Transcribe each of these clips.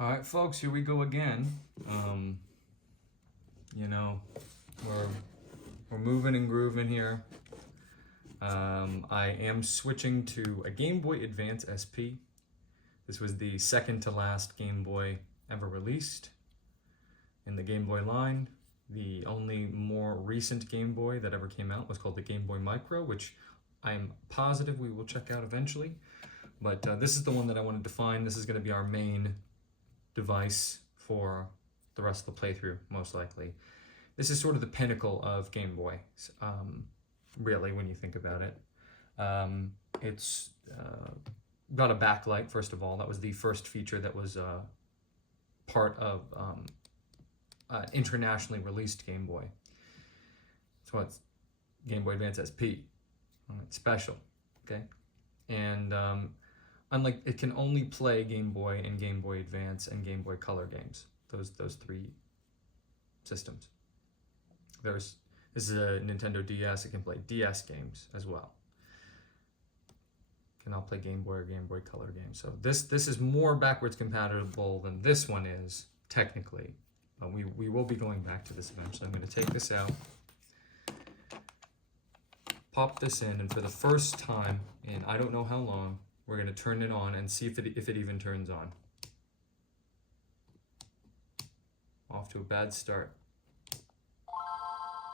All right, folks, here we go again. We're moving and grooving here. I am switching to a Game Boy Advance SP. This was the second to last Game Boy ever released in the Game Boy line. The only more recent Game Boy that ever came out was called the Game Boy Micro, which I'm positive we will check out eventually. But this is the one that I wanted to find. This is going to be our main device for the rest of the playthrough, most likely. This is sort of the pinnacle of Game Boy, really, when you think about it. It's got a backlight, first of all. That was the first feature that was part of internationally released Game Boy. So it's Game Boy Advance SP. It's special, okay? And unlike, it can only play Game Boy and Game Boy Advance and Game Boy Color games. Those three systems. This is a Nintendo DS. It can play DS games as well. It can all play Game Boy or Game Boy Color games. So this is more backwards compatible than this one is, technically. But we will be going back to this eventually. I'm going to take this out, pop this in, and for the first time in I don't know how long, we're going to turn it on and see if it even turns on. Off to a bad start.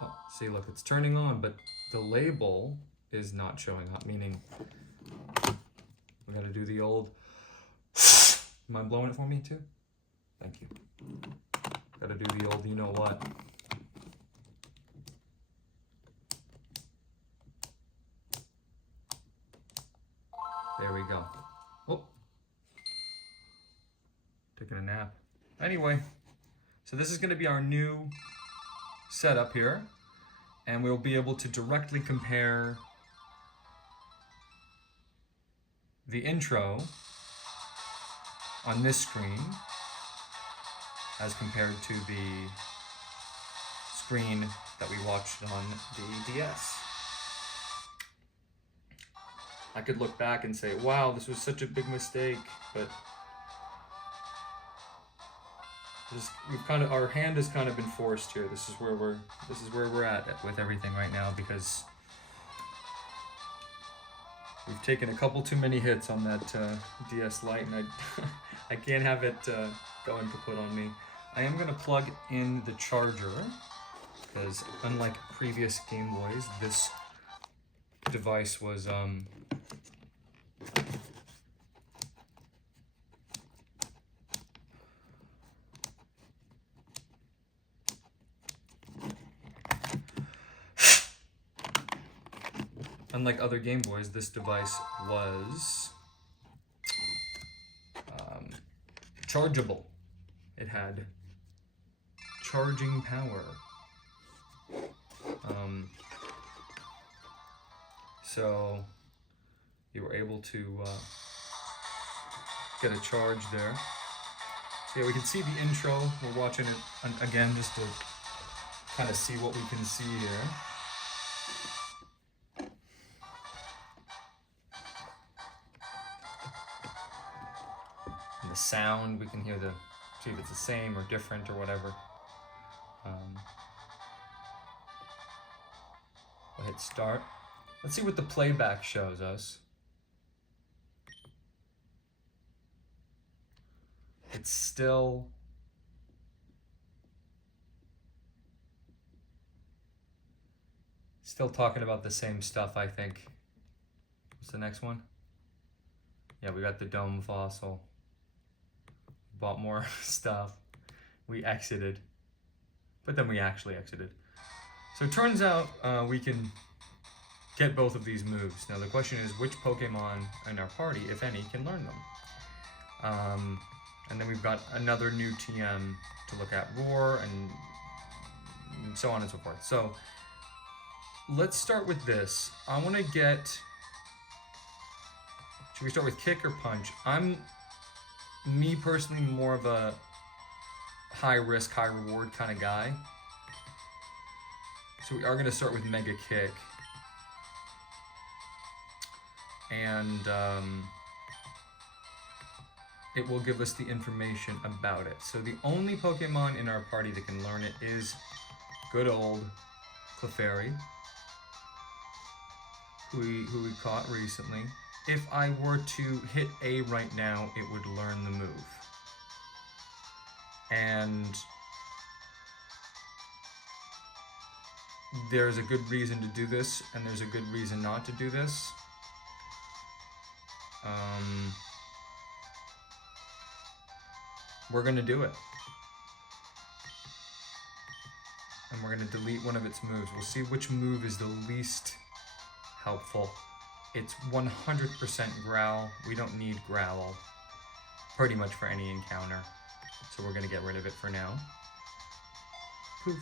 Oh, see, look, it's turning on, but the label is not showing up, meaning we got to do the old... Mind blowing it for me, too? Thank you. Got to do the old you know what. There we go. Oh, taking a nap. Anyway, so this is going to be our new setup here, and we'll be able to directly compare the intro on this screen as compared to the screen that we watched on the DS. I could look back and say, wow, this was such a big mistake, but our hand has kind of been forced here. This is where we're at with everything right now, because we've taken a couple too many hits on that DS Lite, and I can't have it going kaput on me. I am gonna plug in the charger, because unlike previous Game Boys, this device was unlike other Game Boys, this device was chargeable. It had charging power. So you were able to get a charge there. So yeah, we can see the intro. We're watching it again just to kind of see what we can see here. And the sound, we can hear see if it's the same or different or whatever. We'll hit start. Let's see what the playback shows us. It's still talking about the same stuff, I think. What's the next one? Yeah, we got the dome fossil. Bought more stuff. We exited. But then we actually exited. So it turns out we can get both of these moves. Now the question is, which Pokemon in our party, if any, can learn them? And then we've got another new TM to look at, Roar, and so on and so forth. So let's start with this. I want to get... Should we start with kick or punch? Me personally, more of a high risk, high reward kind of guy. So we are going to start with Mega Kick. And it will give us the information about it. So the only Pokemon in our party that can learn it is good old Clefairy, who we caught recently. If I were to hit A right now, it would learn the move. And there's a good reason to do this, and there's a good reason not to do this. We're gonna do it. And we're gonna delete one of its moves. We'll see which move is the least helpful. It's 100% Growl. We don't need Growl pretty much for any encounter. So we're gonna get rid of it for now. Poof.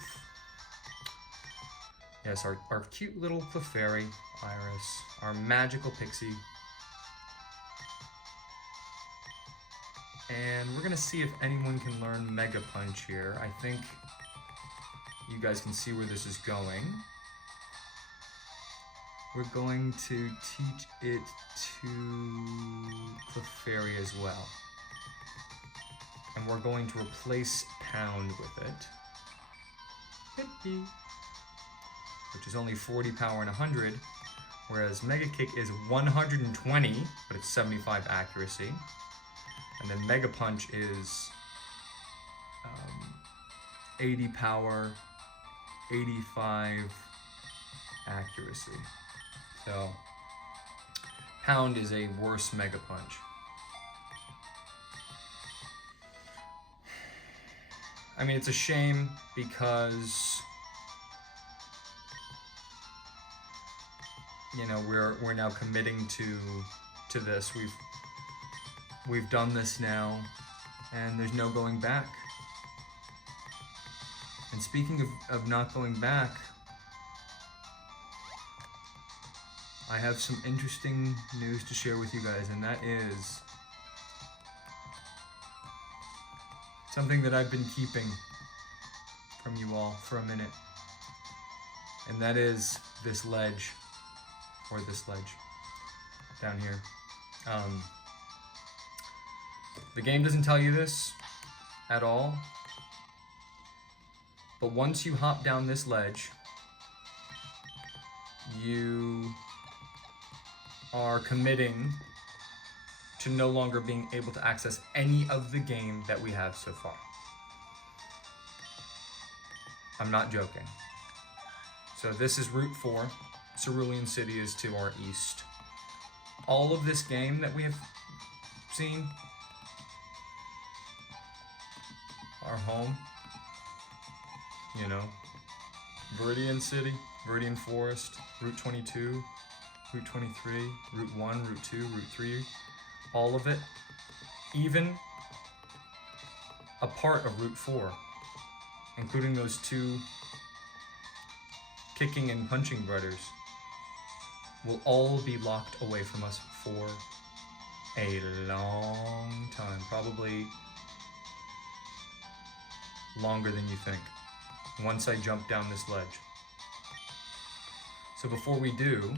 Yes, our cute little Clefairy, Iris, our magical Pixie. And we're gonna see if anyone can learn Mega Punch here. I think you guys can see where this is going. We're going to teach it to Clefairy as well. And we're going to replace Pound with it. Which is only 40 power and 100, whereas Mega Kick is 120, but it's 75 accuracy. And then Mega Punch is 80 power, 85 accuracy. So Pound is a worse Mega Punch. I mean, it's a shame because, you know, we're now committing to this. We've done this now, and there's no going back. And speaking of not going back, I have some interesting news to share with you guys, and that is something that I've been keeping from you all for a minute. And that is this ledge, or this ledge down here. The game doesn't tell you this at all, but once you hop down this ledge, you are committing to no longer being able to access any of the game that we have so far. I'm not joking. So this is Route 4. Cerulean City is to our east. All of this game that we have seen, our home, you know, Viridian City, Viridian Forest, Route 22, Route 23, Route 1, Route 2, Route 3, all of it, even a part of Route 4, including those two kicking and punching brothers, will all be locked away from us for a long time, probably longer than you think, once I jump down this ledge. So before we do,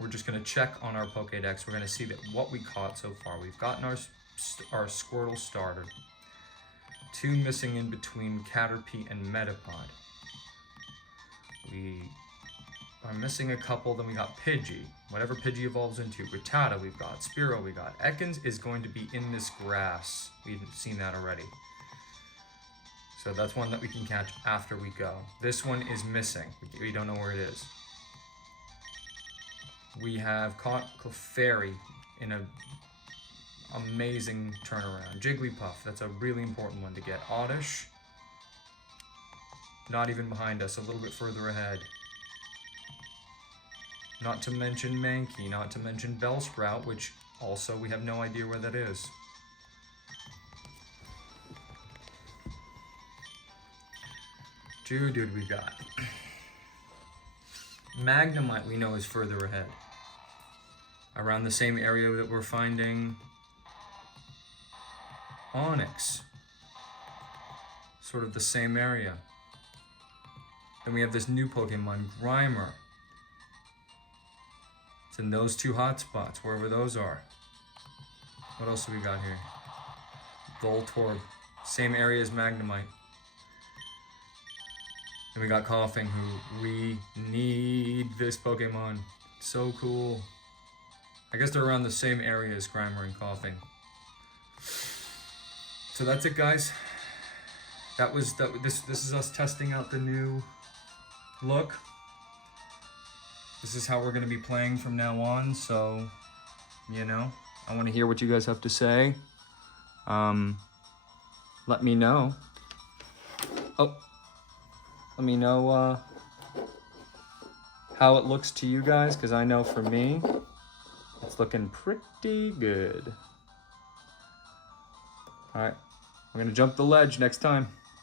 we're just going to check on our Pokédex. We're going to see that what we caught so far. We've gotten our Squirtle starter. 2 missing in between Caterpie and Metapod. We are missing a couple. Then we got Pidgey. Whatever Pidgey evolves into. Rattata we've got. Spearow we got. Ekans is going to be in this grass. We've seen that already. So that's one that we can catch after we go. This one is missing. We don't know where it is. We have caught Clefairy in an amazing turnaround. Jigglypuff, that's a really important one to get. Oddish, not even behind us, a little bit further ahead. Not to mention Mankey, not to mention Bellsprout, which also we have no idea where that is. Dude, we got. Magnemite we know is further ahead. Around the same area that we're finding Onyx. Sort of the same area. Then we have this new Pokemon, Grimer. It's in those 2 hotspots, wherever those are. What else do we got here? Voltorb. Same area as Magnemite. And we got Coughing, who we need this Pokemon. So cool. I guess they're around the same area as Grimer and Coughing. So that's it, guys. This is us testing out the new look. This is how we're gonna be playing from now on, so you know, I want to hear what you guys have to say. Let me know. Let me know how it looks to you guys, because I know for me, it's looking pretty good. All right, we're gonna jump the ledge next time.